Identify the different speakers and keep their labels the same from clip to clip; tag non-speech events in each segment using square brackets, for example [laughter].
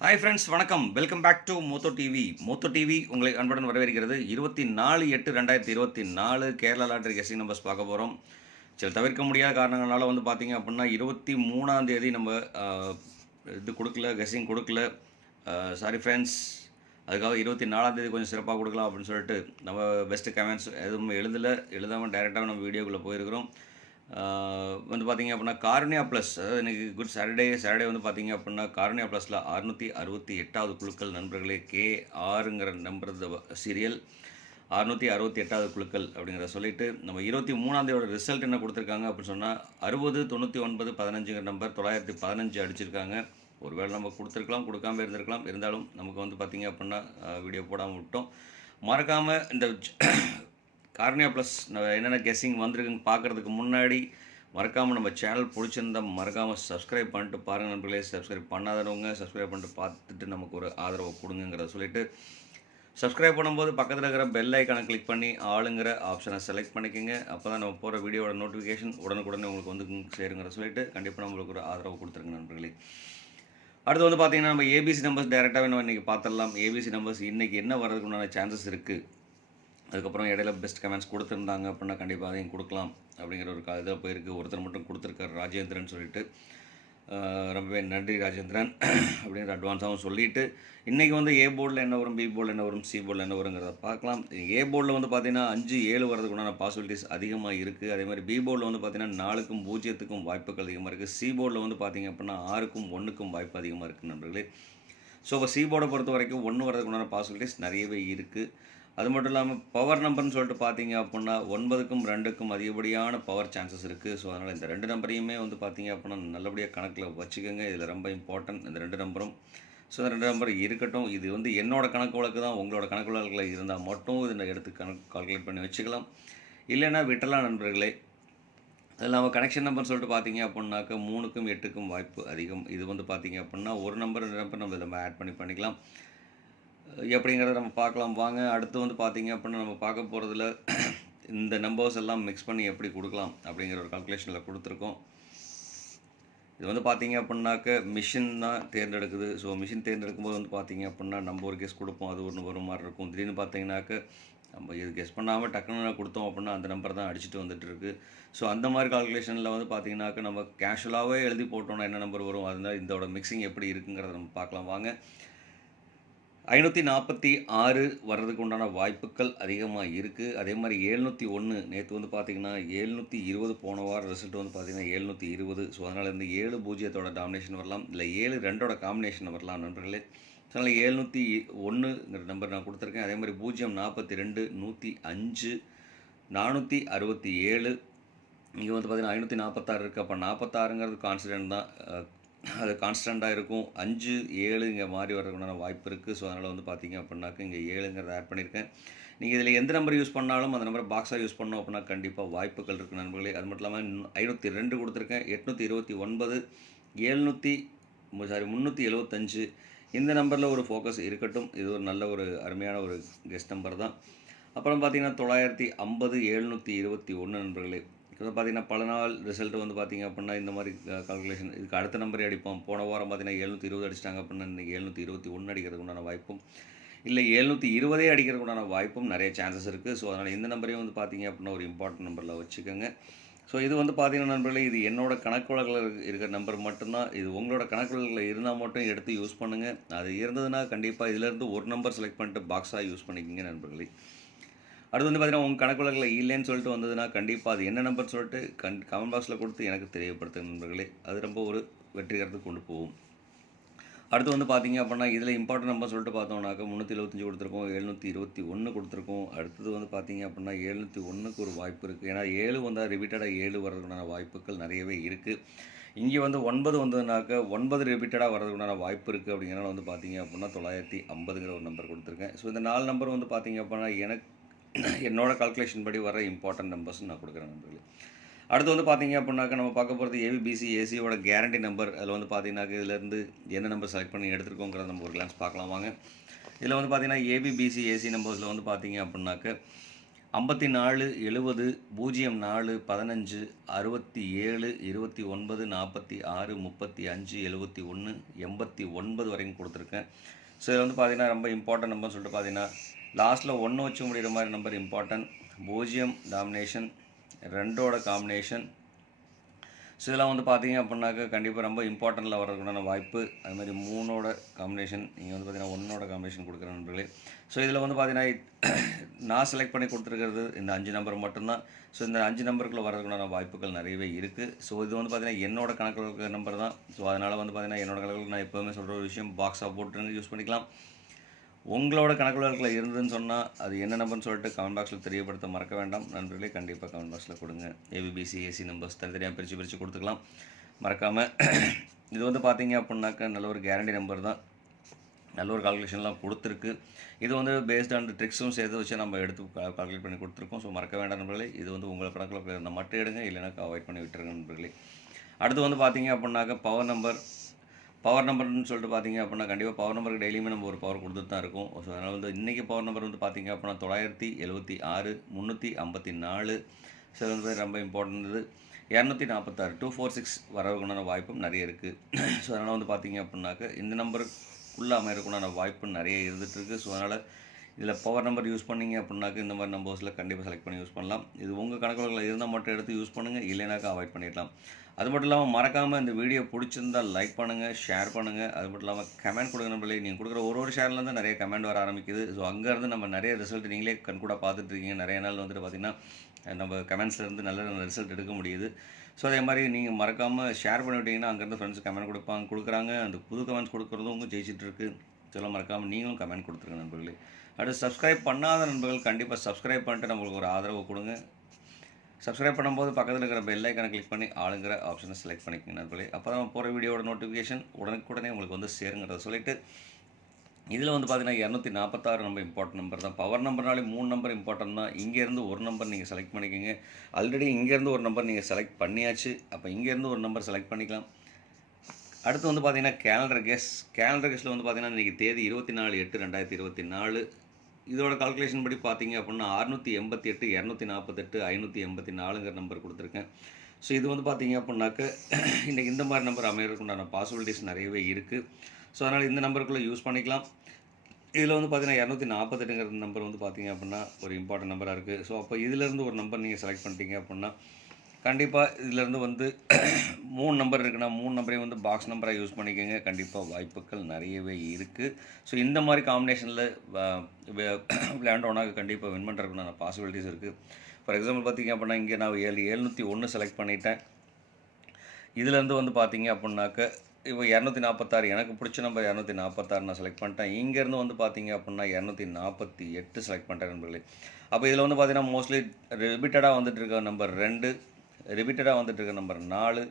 Speaker 1: Hi friends வணக்கம். Welcome back to Motho TV Motho TV உங்களை அன்புடன் வரவேற்கிறது. இருபத்தி நாலு எட்டு ரெண்டாயிரத்தி இருபத்தி நாலு கேரளா லாட்ரி கெஸ்டிங் நம்பர்ஸ் பார்க்க போகிறோம் சில தவிர்க்க முடியாத காரணங்களால் வந்து பார்த்தீங்க அப்படின்னா இருபத்தி மூணாம் தேதி நம்ம இது கொடுக்கல கெஸ்டிங் கொடுக்கல. சாரி ஃப்ரெண்ட்ஸ் அதுக்காக இருபத்தி நாலாம் தேதி கொஞ்சம் சிறப்பாக கொடுக்கலாம் அப்படின்னு சொல்லிட்டு நம்ம பெஸ்ட்டு கமெண்ட்ஸ் எதுவும் எழுதலை. எழுதாமல் டைரெக்டாக நம்ம வீடியோக்குள்ளே போயிருக்கிறோம். வந்து பார்த்தீங்க அப்படின்னா கார்னியா ப்ளஸ் இன்றைக்கி குட் சாட்டர்டே சாட்டர்டே வந்து பார்த்தீங்க அப்படின்னா கார்னியா ப்ளஸில் அறுநூற்றி அறுபத்தி எட்டாவது குழுக்கள் நண்பர்களே கே ஆறுங்கிற நம்பர் சீரியல் அறுநூற்றி அறுபத்தி எட்டாவது குழுக்கள் அப்படிங்கிறத சொல்லிட்டு நம்ம இருபத்தி மூணாந்தேதியோட ரிசல்ட் என்ன கொடுத்துருக்காங்க அப்படின்னு சொன்னால் அறுபது தொண்ணூற்றி ஒன்பது பதினஞ்சுங்கிற நம்பர் தொள்ளாயிரத்தி பதினஞ்சு அடிச்சிருக்காங்க. ஒருவேளை நம்ம கொடுத்துருக்கலாம் கொடுக்காம இருந்திருக்கலாம். இருந்தாலும் நமக்கு வந்து பார்த்தீங்க அப்படின்னா வீடியோ போடாமல் விட்டோம். மறக்காமல் இந்த கார்னியா ப்ளஸ் என்னென்ன கெஸ்ஸிங் வந்திருக்குன்னு பார்க்குறதுக்கு முன்னாடி மறக்காமல் நம்ம சேனல் பிடிச்சிருந்தா மறக்காமல் சப்ஸ்கிரைப் பண்ணிட்டு பாருங்கள் நண்பர்களே. சப்ஸ்கிரைப் பண்ணாதவங்க சப்ஸ்கிரைப் பண்ணிட்டு பார்த்துட்டு நமக்கு ஒரு ஆதரவு கொடுங்கிறத சொல்லிட்டு சப்ஸ்கிரைப் பண்ணும்போது பக்கத்தில் இருக்கிற பெல் ஐக்கானை கிளிக் பண்ணி ஆளுங்கிற ஆப்ஷனை செலக்ட் பண்ணிக்கோங்க. அப்போ தான் நம்ம போகிற வீடியோட நோட்டிஃபிகேஷன் உடனுக்குடனே உங்களுக்கு வந்து சேருங்கிற சொல்லிட்டு கண்டிப்பாக நம்மளுக்கு ஒரு ஆதரவு கொடுத்துருங்க நண்பர்களே. அடுத்து வந்து பார்த்தீங்கன்னா நம்ம ஏபிசி நம்பர்ஸ் டேரெக்டாகவே நம்ம இன்றைக்கி பார்த்துடலாம். ஏபிசி நம்பர்ஸ் இன்றைக்கி என்ன வர்றதுக்கு உண்டான சான்சஸ் இருக்குது அதுக்கப்புறம் இடையில பெஸ்ட் கமெண்ட்ஸ் கொடுத்துருந்தாங்க அப்படின்னா கண்டிப்பாக அதையும் கொடுக்கலாம் அப்படிங்கிற ஒரு க- இதில் போயிருக்கு. ஒருத்தர் மட்டும் கொடுத்துருக்காரு ராஜேந்திரன் சொல்லிட்டு. ரொம்பவே நன்றி ராஜேந்திரன். அப்படிங்கிற அட்வான்ஸாகவும் சொல்லிவிட்டு இன்றைக்கி வந்து ஏ போர்டில் என்ன வரும் பி போர்டில் என்ன வரும் சி போர்டில் என்ன வருங்கிறத பார்க்கலாம். ஏ போர்டில் வந்து பார்த்தீங்கன்னா அஞ்சு ஏழு வரதுக்கு உண்டான பாசிபிலிட்டிஸ் அதிகமாக இருக்குது அதே மாதிரி பி போர்டில் வந்து பார்த்தீங்கன்னா நாலுக்கும் பூஜ்ஜியத்துக்கும் வாய்ப்புகள் அதிகமாக இருக்குது சி போர்டில் வந்து பார்த்தீங்க அப்படின்னா ஆறுக்கும் ஒன்றுக்கும் வாய்ப்பு அதிகமாக இருக்குது நண்பர்களே. ஸோ இப்போ சி போர்டை பொறுத்த வரைக்கும் ஒன்று வரதுக்கு உண்டான பாசிபிலிட்டிஸ் நிறையவே இருக்குது அது மட்டும் இல்லாமல் பவர் நம்பர்னு சொல்லிட்டு பார்த்தீங்க அப்படின்னா ஒன்பதுக்கும் ரெண்டுக்கும் அதிகப்படியான பவர் சான்சஸ் இருக்குது ஸோ அதனால் இந்த ரெண்டு நம்பரையுமே வந்து பார்த்தீங்க அப்படின்னா நல்லபடியாக கணக்கில் வச்சுக்கோங்க. இதில் ரொம்ப இம்பார்ட்டன்ட் இந்த ரெண்டு நம்பரும் ஸோ இந்த ரெண்டு நம்பர் இருக்கட்டும். இது வந்து என்னோடய கணக்கு வழக்கு தான். உங்களோட கணக்கு வழக்கில் இருந்தால் மட்டும் இதில் எடுத்து கணக்கு கால்குலேட் பண்ணி வச்சுக்கலாம். இல்லைன்னா விட்டலாம் நண்பர்களே. அது இல்லாமல் கனெக்ஷன் நம்பர் சொல்லிட்டு பார்த்தீங்க அப்படின்னாக்க மூணுக்கும் எட்டுக்கும் வாய்ப்பு அதிகம். இது வந்து பார்த்தீங்க அப்படின்னா ஒரு நம்பர் ரெண்டு நம்பர் நம்ம இதில் ஆட் பண்ணி பண்ணிக்கலாம். எப்படிங்கிறத நம்ம பார்க்கலாம். வாங்க அடுத்து வந்து பார்த்தீங்க அப்படின்னா நம்ம பார்க்க போகிறதுல இந்த நம்பர்ஸ் எல்லாம் மிக்ஸ் பண்ணி எப்படி கொடுக்கலாம் அப்படிங்கிற ஒரு கால்குலேஷனில் கொடுத்துருக்கோம். இது வந்து பார்த்தீங்க அப்படின்னாக்க மிஷின் தான் தேர்ந்தெடுக்குது. ஸோ மிஷின் தேர்ந்தெடுக்கும்போது வந்து பார்த்தீங்க அப்படின்னா நம்ம ஒரு கெஸ் கொடுப்போம். அது ஒன்று வரும் மாதிரி இருக்கும். திடீர்னு பார்த்தீங்கன்னாக்க நம்ம இது கெஸ் பண்ணாமல் டக்குன்னு கொடுத்தோம் அப்படின்னா அந்த நம்பர் தான் அடிச்சுட்டு வந்துட்டு இருக்கு. ஸோ அந்த மாதிரி கால்குலேஷனில் வந்து பார்த்தீங்கன்னாக்க நம்ம கேஷுவலாகவே எழுதி போட்டோம்னா என்ன நம்பர் வரும்? அதனால இதோட மிக்சிங் எப்படி இருக்குங்கிறத நம்ம பார்க்கலாம். வாங்க ஐநூற்றி நாற்பத்தி ஆறு வர்றதுக்கு உண்டான வாய்ப்புகள் அதிகமாக இருக்குது. அதே மாதிரி ஏழ்நூற்றி ஒன்று நேற்று வந்து பார்த்தீங்கன்னா ஏழ்நூற்றி இருபது போன வாரம் ரிசல்ட் வந்து பார்த்தீங்கன்னா ஏழ்நூற்றி இருபது. ஸோ அதனால் இந்த ஏழு பூஜ்ஜியத்தோட டாமினேஷன் வரலாம். இல்லை ஏழு ரெண்டோட காம்பினேஷன் வரலாம் நண்பர்களே. அதனால் ஏழ்நூற்றி ஒன்றுங்கிற நம்பர் நான் கொடுத்துருக்கேன். அதே மாதிரி பூஜ்ஜியம் நாற்பத்தி ரெண்டு நூற்றி அஞ்சு நானூற்றி அறுபத்தி ஏழு. இங்கே வந்து பார்த்தீங்கன்னா ஐநூற்றி நாற்பத்தாறு இருக்குது அப்போ நாற்பத்தாறுங்கிறது கான்ஸ்டன்ட் தான். அது கான்ஸ்டண்ட்டாக இருக்கும். அஞ்சு ஏழு இங்கே மாறி வர்றதுக்குண்டான வாய்ப்பு இருக்குது ஸோ அதனால் வந்து பார்த்தீங்க அப்படின்னாக்க இங்கே ஏழுங்கிறத ஆட் பண்ணியிருக்கேன் நீங்கள் இதில் எந்த நம்பர் யூஸ் பண்ணாலும் அந்த நம்பர் பாக்ஸாக யூஸ் பண்ணோம் அப்படின்னா கண்டிப்பாக வாய்ப்புகள் இருக்குது நண்பர்களே. அது மட்டும் இல்லாமல் ஐநூற்றி ரெண்டு கொடுத்துருக்கேன். எட்நூற்றி இருபத்தி ஒன்பது ஏழ்நூற்றி சாரி முந்நூற்றி எழுபத்தஞ்சு இந்த நம்பரில் ஒரு ஃபோக்கஸ் இருக்கட்டும். இது ஒரு நல்ல ஒரு அருமையான ஒரு கெஸ்ட் நம்பர் தான். அப்புறம் பார்த்தீங்கன்னா தொள்ளாயிரத்தி ஐம்பது எழுநூற்றி இருபத்தி ஒன்று நண்பர்களே. இப்போ பார்த்தீங்கன்னா பல நாள் ரிசல்ட்டு வந்து பார்த்தீங்க அப்படின்னா இந்த மாதிரி கால்குலேஷன் இதுக்கு அடுத்த நம்பரே அடிப்போம். போன வாரம் பார்த்தீங்கன்னா எழுநூற்றி இருபது அடிச்சிட்டாங்க அப்படின்னா இன்றைக்கி எழுநூற்றி இருபத்தி ஒன்று அடிக்கிறதுக்கு உண்டான வாய்ப்பும் இல்லை எழுநூற்றி இருபதே அடிக்கிறதுக்கு உண்டான வாய்ப்பும் நிறைய சான்சஸ் இருக்குது ஸோ அதனால் இந்த நம்பரையும் வந்து பார்த்தீங்க அப்படின்னா ஒரு இம்பார்ட்டன்ட் நம்பரில் வச்சுக்கோங்க. ஸோ இது வந்து பார்த்தீங்கன்னா நண்பர்களே இது என்னோட கணக்கு இருக்கிற நம்பர் மட்டும்தான். இது உங்களோட கணக்கு இருந்தால் மட்டும் எடுத்து யூஸ் பண்ணுங்கள் அது இருந்ததுன்னா கண்டிப்பாக இதிலேருந்து ஒரு நம்பர் செலக்ட் பண்ணிட்டு பாக்ஸாக யூஸ் பண்ணிக்கோங்க நண்பர்களே. அடுத்து வந்து பார்த்தீங்கன்னா உங்கள் கணக்கு வழக்கில் இல்லைன்னு சொல்லிட்டு வந்ததுன்னா கண்டிப்பாக அது என்ன நம்பர் சொல்லிட்டு கண் கமெண்ட் பாக்ஸில் கொடுத்து எனக்கு தெரியப்படுத்துங்க நண்பர்களே. அது ரொம்ப ஒரு வெற்றிகரத்துக்கு கொண்டு போகும். அடுத்து வந்து பார்த்தீங்க அப்படின்னா இதில் இம்பார்ட்டன்ட் நம்பர் சொல்லிட்டு பார்த்தோம்னாக்கா முந்நூற்றி எழுபத்தஞ்சு கொடுத்துருக்கோம் எழுநூற்றி இருபத்தி ஒன்று கொடுத்துருக்கோம். அடுத்தது வந்து பார்த்தீங்க அப்படின்னா எழுநூற்றி ஒன்றுக்கு ஒரு வாய்ப்பு இருக்குது ஏன்னா ஏழு வந்தால் ரிப்பீட்டடாக ஏழு வர்றதுக்குண்டான வாய்ப்புகள் நிறையவே இருக்குது இங்கே வந்து ஒன்பது வந்ததுனாக்க ஒன்பது ரிப்பீட்டடாக வர்றதுக்குண்டான வாய்ப்பு இருக்குது அப்படிங்கிறனால வந்து பார்த்தீங்க அப்படின்னா தொள்ளாயிரத்தி ஐம்பதுங்கிற ஒரு நம்பர் கொடுத்துருக்கேன். ஸோ இந்த நாலு நம்பர் வந்து பார்த்தீங்க அப்படின்னா எனக்கு என்னோட கால்குலேஷன் படி வர இம்பார்ட்டன்ட் நம்பர்ஸ் நான் கொடுக்குறேன் நண்பர்களே. அடுத்து வந்து பார்த்தீங்க அப்படின்னாக்க நம்ம பார்க்க போகிறது ஏபிபிசி ஏசியோட கேரண்டி நம்பர் அதில் வந்து பார்த்தீங்கன்னாக்க இதுலேருந்து என்ன நம்பர் செலக்ட் பண்ணி எடுத்துருக்கோங்கிறத நம்ம ஒரு கிளான்ஸ் பார்க்கலாம் வாங்க. இதில் வந்து பார்த்தீங்கன்னா ஏபிபிசி ஏசி நம்பர்ஸில் வந்து பார்த்தீங்க அப்படின்னாக்க ஐம்பத்தி நாலு எழுபது பூஜ்ஜியம் நாலு பதினஞ்சு அறுபத்தி ஏழு இருபத்தி ஒன்பது நாற்பத்தி ஆறு முப்பத்தி அஞ்சு எழுபத்தி ஒன்று எண்பத்தி ஒன்பது வரைக்கும் கொடுத்துருக்கேன். ஸோ இதில் வந்து பார்த்தீங்கன்னா ரொம்ப இம்பார்ட்டன்ட் நம்பர்னு சொல்லிட்டு பார்த்தீங்கன்னா லாஸ்ட்டில் ஒன்று வச்சு முடிகிற மாதிரி நம்பர் இம்பார்ட்டன்ட் பூஜ்ஜியம் டாமினேஷன் ரெண்டோட காம்பினேஷன் ஸோ இதெல்லாம் வந்து பார்த்தீங்க அப்படின்னாக்க கண்டிப்பாக ரொம்ப இம்பார்ட்டண்ட்டில் வர்றதுக்குண்டான வாய்ப்பு. அது மாதிரி மூணோட காம்பினேஷன் நீங்கள் வந்து பார்த்தீங்கன்னா ஒன்னோட காம்பினேஷன் கொடுக்குற நண்பர்களே. ஸோ இதில் வந்து பார்த்தீங்கன்னா நான் செலக்ட் பண்ணி கொடுத்துருக்கிறது இந்த அஞ்சு நம்பர் மட்டும்தான். ஸோ இந்த அஞ்சு நம்பருக்குள்ளே வரதுக்குண்டான வாய்ப்புகள் நிறையவே இருக்குது ஸோ இது வந்து பார்த்தீங்கன்னா என்னோட கணக்கில் இருக்கிற நம்பர் தான். ஸோ அதனால் வந்து பார்த்தீங்கன்னா என்னோட கணக்கில் நான் எப்போவுமே சொல்கிற ஒரு விஷயம் பாக்ஸாக போட்டுன்னு யூஸ் பண்ணிக்கலாம். உங்களோட கணக்கு கணக்குகளுக்கில் இருந்ததுன்னு சொன்னால் அது என்ன நம்பர்னு சொல்லிட்டு கமெண்ட் பாக்ஸில் தெரியப்படுத்த மறக்க வேண்டாம். நண்பர்களே கண்டிப்பாக கமெண்ட் பாக்ஸில் கொடுங்க. ஏபிபிசி ஏசி நம்பர்ஸ் தனித்தனியாக பிரித்து பிரித்து கொடுத்துக்கலாம். மறக்காமல் இது வந்து பார்த்தீங்க அப்படின்னாக்க நல்ல ஒரு கேரண்டி நம்பர் தான். நல்ல ஒரு கால்குலேஷன்லாம் கொடுத்துருக்கு. இது வந்து பேஸ்ட் ஆன் ட்ரிக்ஸும் சேர்த்து வச்சு நம்ம எடுத்து கால்குலேட் பண்ணி கொடுத்துருக்கோம். ஸோ மறக்க வேண்டாம் நண்பர்களே. இது வந்து உங்கள் கணக்கில் இருந்தால் மட்டும் எடுங்க. இல்லைனா அவாய்ட் பண்ணி விட்டுருங்க நண்பர்களே. அடுத்து வந்து பார்த்தீங்க அப்படின்னாக்க பவர் நம்பர் பவர் நம்பர்னு சொல்லிட்டு பார்த்தீங்க அப்படின்னா கண்டிப்பாக பவர் நம்பருக்கு டெய்லியுமே நம்ம ஒரு பவர் கொடுத்துட்டு தான் இருக்கும். ஸோ அதனால் வந்து இன்றைக்கி பவர் நம்பர் வந்து பார்த்தீங்க அப்படின்னா தொள்ளாயிரத்தி எழுபத்தி ஆறு முந்நூற்றி ஐம்பத்தி நாலு. ஸோ வந்து ரொம்ப இம்பார்ட்டன்ட் இது. இரநூத்தி நாற்பத்தாறு டூ ஃபோர் சிக்ஸ் வரவுக்குண்டான வாய்ப்பும் நிறைய இருக்குது ஸோ அதனால் வந்து பார்த்தீங்க அப்படின்னாக்க இந்த நம்பருக்குள்ளே அமையறக்குண்டான வாய்ப்பு நிறைய இருந்துகிட்ருக்கு ஸோ அதனால் இதில் பவர் நம்பர் யூஸ் பண்ணீங்க அப்படின்னாக்க இந்த மாதிரி நம்பர்ஸில் கண்டிப்பாக செலக்ட் பண்ணி யூஸ் பண்ணலாம். இது உங்கள் கணக்குகளில் இருந்தால் மட்டும் எடுத்து யூஸ் பண்ணுங்கள் இல்லைனாக்கா அவாய்ட் பண்ணிடலாம். அது மட்டும் இல்லாமல் மறக்காமல் இந்த வீடியோ பிடிச்சிருந்தால் லைக் பண்ணுங்கள் ஷேர் பண்ணுங்கள் அது மட்டும் இல்லாமல் கமெண்ட் கொடுங்க நம்மளே நீங்கள் கொடுக்குற ஒரு ஒரு ஷேர்லேருந்து நிறைய கமெண்ட் வர ஆரம்பிக்குது. ஸோ அங்கேருந்து நம்ம நிறைய ரிசல்ட் நீங்களே கண் கூட பார்த்துட்ருக்கீங்க நிறைய நாள் வந்துட்டு பார்த்திங்கன்னா நம்ம கமெண்ட்ஸ்லேருந்து நல்ல ரிசல்ட் எடுக்க முடியுது. ஸோ அதே மாதிரி நீங்கள் மறக்காமல் ஷேர் பண்ணிவிட்டீங்கன்னா அங்கேருந்து ஃப்ரெண்ட்ஸ் கமெண்ட் கொடுப்பாங்க கொடுக்குறாங்க. அந்த புது கமெண்ட்ஸ் கொடுக்குறதும் உங்கள் ஜெயிச்சிட்டு சொல்ல மறக்காமல் நீங்களும் கமெண்ட் கொடுத்துருங்க நண்பர்களே. அடுத்து சப்ஸ்கிரைப் பண்ணாத நண்பர்கள் கண்டிப்பாக சப்ஸ்கிரைப் பண்ணிட்டு நம்மளுக்கு ஒரு ஆதரவு கொடுங்க. சப்ஸ்கிரைப் பண்ணும்போது பக்கத்தில் இருக்கிற பெல் ஐக்கனை கிளிக் பண்ணி ஆளுங்கிற ஆப்ஷனை செலக்ட் பண்ணிக்கோங்க நண்பர்களே. அப்போ தான் போகிற வீடியோட நோட்டிஃபிகேஷன் உடனுக்குடனே உங்களுக்கு வந்து சேருங்கிறத சொல்லிட்டு இதில் வந்து பார்த்தீங்கன்னா இரநூத்தி நாற்பத்தாறு நம்பர் இம்பார்ட்டன்ட் நம்பர் தான். பவர் நம்பர்னாலே மூணு நம்பர் இம்பார்ட்டன் தான். இங்கேருந்து ஒரு நம்பர் நீங்கள் செலக்ட் பண்ணிக்கோங்க. ஆல்ரெடி இங்கேருந்து ஒரு நம்பர் நீங்கள் செலக்ட் பண்ணியாச்சு. அப்போ இங்கேருந்து ஒரு நம்பர் செலக்ட் பண்ணிக்கலாம். அடுத்து வந்து பார்த்தீங்கன்னா கேலண்டர் கேஸ் கேலண்டர் கெஸ்ட்டில் வந்து பார்த்தீங்கன்னா இன்றைக்கி தேதி இருபத்தி நாலு எட்டு ரெண்டாயிரத்தி இருபத்தி நாலு. இதோட கால்குலேஷன் படி பார்த்தீங்க அப்படின்னா அறுநூற்றி எண்பத்தி எட்டு இரநூத்தி நாற்பத்தெட்டு ஐநூற்றி எண்பத்தி நாலுங்கிற நம்பர் கொடுத்துருக்கேன். ஸோ இது வந்து பார்த்தீங்க அப்படின்னாக்க இன்றைக்கி இந்த மாதிரி நம்பர் அமையறதுக்குண்டான பாசிபிலிட்டிஸ் நிறையவே இருக்குது ஸோ அதனால் இந்த நம்பருக்குள்ளே யூஸ் பண்ணிக்கலாம். இதில் வந்து பார்த்தீங்கன்னா இரநூத்தி நாற்பத்தெட்டுங்கிற நம்பர் வந்து பார்த்தீங்க அப்படின்னா ஒரு இம்பார்ட்டன்ட் நம்பராக இருக்குது ஸோ அப்போ இதிலேருந்து ஒரு நம்பர் நீங்கள் செலக்ட் பண்ணிட்டீங்க அப்படின்னா கண்டிப்பாக இதிலேருந்து வந்து [clears throat] மூணு நம்பர் இருக்குன்னா மூணு நம்பரையும் வந்து பாக்ஸ் நம்பராக யூஸ் பண்ணிக்கோங்க. கண்டிப்பாக வாய்ப்புகள் நிறையவே இருக்குது ஸோ இந்த மாதிரி காம்பினேஷனில் விளையாண்டோனாக்க [clears throat] கண்டிப்பாக வின் பண்ணுறதுக்குண்டான பாசிபிலிட்டிஸ் இருக்குது ஃபார் எக்ஸாம்பிள் பார்த்தீங்க அப்படின்னா இங்கே நான் ஏழு எழுநூற்றி ஒன்று செலக்ட் பண்ணிட்டேன். இதுலேருந்து வந்து பார்த்திங்க அப்படின்னாக்க இப்போ இரநூத்தி நாற்பத்தாறு எனக்கு பிடிச்ச நம்பர் இரநூத்தி நாற்பத்தாறு நான் செலக்ட் பண்ணிட்டேன். இங்கேருந்து வந்து பார்த்தீங்க அப்படின்னா இரநூத்தி நாற்பத்தி எட்டு செலக்ட் பண்ணிட்டேன் நண்பர்களே. அப்போ இதில் வந்து பார்த்திங்கன்னா மோஸ்ட்லி ரிபிட்டடாக வந்துட்டு இருக்க நம்பர் ரெண்டு ரிப்பீட்டடாக வந்துட்டு இருக்க நம்பர் நாலு.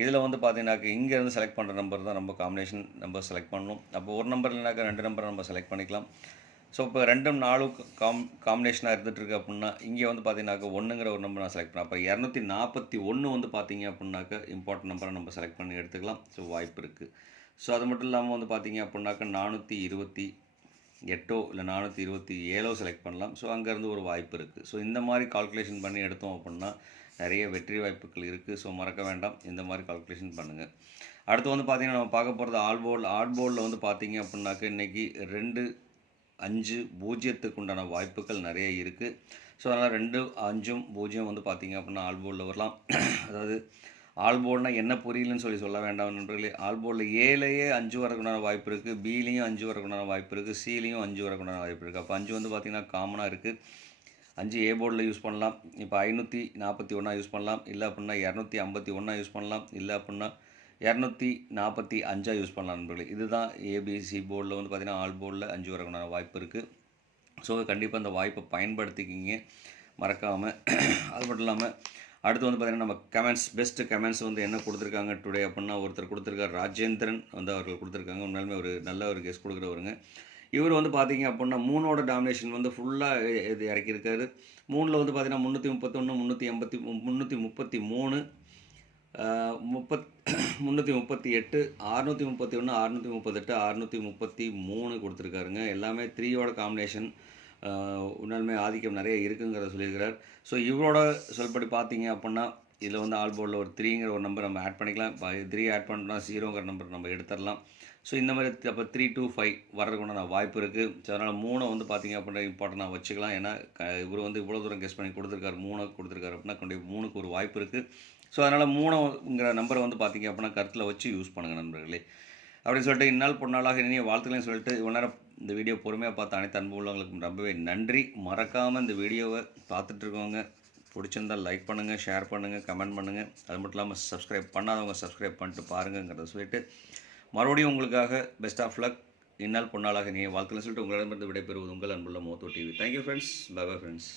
Speaker 1: இதில் வந்து பார்த்தீங்கன்னாக்க இங்கேருந்து செலக்ட் பண்ணுற நம்பர் தான் நம்ம காம்பினேஷன் நம்பர் செலக்ட் பண்ணணும். அப்போ ஒரு நம்பர் இல்லைனாக்கா ரெண்டு நம்பரை நம்ம செலக்ட் பண்ணிக்கலாம். ஸோ இப்போ ரெண்டும் நாலும் காம் காம்பினேஷனாக இருந்துகிட்ருக்கு அப்படின்னா இங்கே வந்து பார்த்தீங்கன்னாக்கா ஒன்றுங்கிற ஒரு நம்பர் நான் செலக்ட் பண்ணேன் அப்போ இரநூத்தி நாற்பத்தி ஒன்று வந்து பார்த்தீங்க அப்படின்னாக்கா இம்பார்ட்டன்ட் நம்பரை நம்ம செலக்ட் பண்ணி எடுத்துக்கலாம். ஸோ வாய்ப்பு இருக்குது ஸோ அது மட்டும் இல்லாமல் வந்து பார்த்தீங்க அப்படின்னாக்கா நானூற்றி இருபத்தி எட்டோ இல்லை நானூற்றி இருபத்தி ஏழோ செலக்ட் பண்ணலாம். ஸோ அங்கேருந்து ஒரு வாய்ப்பு இருக்குது ஸோ இந்த மாதிரி கால்குலேஷன் பண்ணி எடுத்தோம் அப்படின்னா நிறைய வெற்றி வாய்ப்புகள் இருக்குது ஸோ மறக்க வேண்டாம். இந்த மாதிரி கால்குலேஷன் பண்ணுங்கள் அடுத்து வந்து பார்த்திங்கன்னா நம்ம பார்க்க போகிறது ஆல் போல் போலில் வந்து பார்த்தீங்க அப்படின்னாக்க இன்றைக்கி ரெண்டு அஞ்சு பூஜ்ஜியத்துக்கு உண்டான வாய்ப்புகள் நிறைய இருக்குது ஸோ அதனால் ரெண்டு அஞ்சும் பூஜ்ஜியம் வந்து பார்த்திங்க அப்படின்னா ஆல்போர்டில் வரலாம். அதாவது ஆல்போர்ட்னா என்ன புரியலன்னு சொல்லி சொல்ல வேண்டாம் நண்பர்களே. ஆல்போர்டில் ஏலேயே ஏழையே அஞ்சு வரக்குண்டான வாய்ப்பு இருக்குது பிலையும் அஞ்சு வரக்குண்டான வாய்ப்பு இருக்குது சிலையும் அஞ்சு வரக்குண்டான வாய்ப்பு இருக்குது அப்போ அஞ்சு வந்து பார்த்திங்கன்னா காமனாக இருக்குது அஞ்சு ஏ போர்டில் யூஸ் பண்ணலாம். இப்போ ஐநூற்றி நாற்பத்தி ஒன்றா யூஸ் பண்ணலாம். இல்லை அப்படின்னா இரநூத்தி ஐம்பத்தி ஒன்றா யூஸ் பண்ணலாம். இல்லை அப்படின்னா இரநூத்தி நாற்பத்தி அஞ்சாக யூஸ் பண்ணலாம் நண்பர்களே. இதுதான் ஏபிசி போர்டில் வந்து பார்த்திங்கன்னா ஆல் போர்டில் அஞ்சு வரக்குண்டான வாய்ப்பு இருக்குது ஸோ கண்டிப்பாக அந்த வாய்ப்பை பயன்படுத்திக்கிங்க. மறக்காமல் அது மட்டும் இல்லாமல் அடுத்து வந்து பார்த்திங்கன்னா நம்ம கமெண்ட்ஸ் பெஸ்ட்டு கமெண்ட்ஸ் வந்து என்ன கொடுத்துருக்காங்க டுடே அப்படின்னா ஒருத்தர் கொடுத்துருக்காரு ராஜேந்திரன் வந்து அவர்கள் கொடுத்துருக்காங்க. உண்மையிலுமே ஒரு நல்ல ஒரு கெஸ்ட் கொடுக்குறவருங்க. இவர் வந்து பார்த்தீங்க அப்படின்னா மூணோட டாமினேஷன் வந்து ஃபுல்லாக இது இறக்கியிருக்காரு. மூணில் வந்து பார்த்தீங்கன்னா முந்நூற்றி முப்பத்தொன்று முந்நூற்றி எண்பத்தி முந்நூற்றி முப்பத்தி மூணு முப்பத் [coughs] முந்நூற்றி முப்பத்தி எட்டு அறுநூற்றி முப்பத்தி ஒன்று அறுநூற்றி முப்பத்தெட்டு அறுநூற்றி முப்பத்தி மூணு கொடுத்துருக்காருங்க. எல்லாமே த்ரீயோட காம்பினேஷன் ஆஹ் ஆதிக்கம் நிறைய இருக்குங்கிறத சொல்லியிருக்கிறார். ஸோ இவரோட சொல்படி பார்த்தீங்க அப்படின்னா இதில் வந்து ஆல் போர்டில் ஒரு த்ரீங்கிற ஒரு நம்பர் நம்ம ஆட் பண்ணிக்கலாம். இப்போ த்ரீ ஆட் பண்ணோம்னா ஜீரோங்கிற நம்பர் நம்ம எடுத்துடலாம். ஸோ இந்த மாதிரி அப்போ த்ரீ டூ ஃபைவ் வர்றதுக்குண்டான வாய்ப்பு இருக்குது ஸோ அதனால் மூணை வந்து பார்த்தீங்க அப்படின்னா இம்பார்ட்டண்டாக வச்சுக்கலாம். ஏன்னா க இவர் வந்து இவ்வளோ தூரம் கெஸ் பண்ணி கொடுத்துருக்காரு. மூணு கொடுத்துருக்காரு அப்படின்னா கொண்டு மூணுக்கு ஒரு வாய்ப்பு இருக்குது ஸோ அதனால் மூணுங்கிற நம்பரை வந்து பார்த்தீங்க அப்படின்னா கருத்தில் வச்சு யூஸ் பண்ணுங்கள் நண்பர்களே. அப்படின்னு சொல்லிட்டு இந்நாள் பொன்னாளாக இனிய வாழ்த்துக்களையும் சொல்லிட்டு இவ்வளோ நேரம் இந்த வீடியோ பொறுமையாக பார்த்த அனைத்து அன்பு உள்ளவங்களுக்கும் ரொம்பவே நன்றி. மறக்காமல் இந்த வீடியோவை பார்த்துட்ருக்கோங்க பிடிச்சிருந்தால் பிடிச்சிருந்தா லைக் பண்ணுங்கள் ஷேர் பண்ணுங்கள் கமெண்ட் பண்ணுங்கள் அது மட்டும் இல்லாமல் சப்ஸ்கிரைப் பண்ணாதவங்க சப்ஸ்கிரைப் பண்ணிட்டு பாருங்கங்கிறத சொல்லிட்டு மறுபடியும் உங்களுக்காக பெஸ்ட் ஆஃப் லக் இந்நாள் பொன்னாளாக நீ வாழ்க்கையில் சொல்லிட்டு உங்களிடமிருந்து விடைபெறுவது உங்கள் அன்புள்ள Motho TV thank you friends bye bye friends